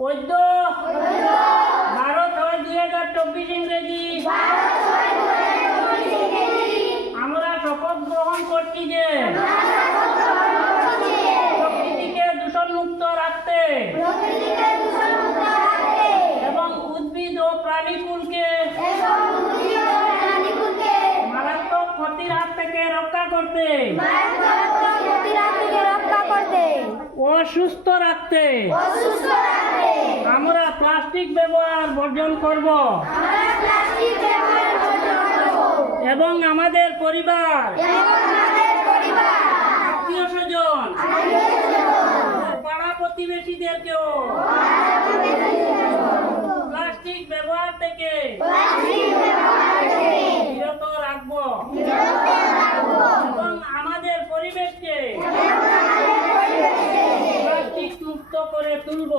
পদ্য 12/6/2024 ইংরেজি। আমরা শপথ গ্রহণ করছি যে প্রকৃতিকে দূষণমুক্ত রাখতে এবং উদ্ভিদ ও প্রাণীকুলকে মারাত্মক ক্ষতির হাত থেকে রক্ষা করতে ও সুস্থ রাখতে আমরা প্লাস্টিক ব্যবহার বর্জন করব এবং আমাদের পরিবার, আত্মীয় স্বজন, পাড়া প্রতিবেশীদেরকেও প্লাস্টিক ব্যবহার থেকে বিরত রাখব এবং আমাদের পরিবেশকে প্লাস্টিক মুক্ত করে তুলব।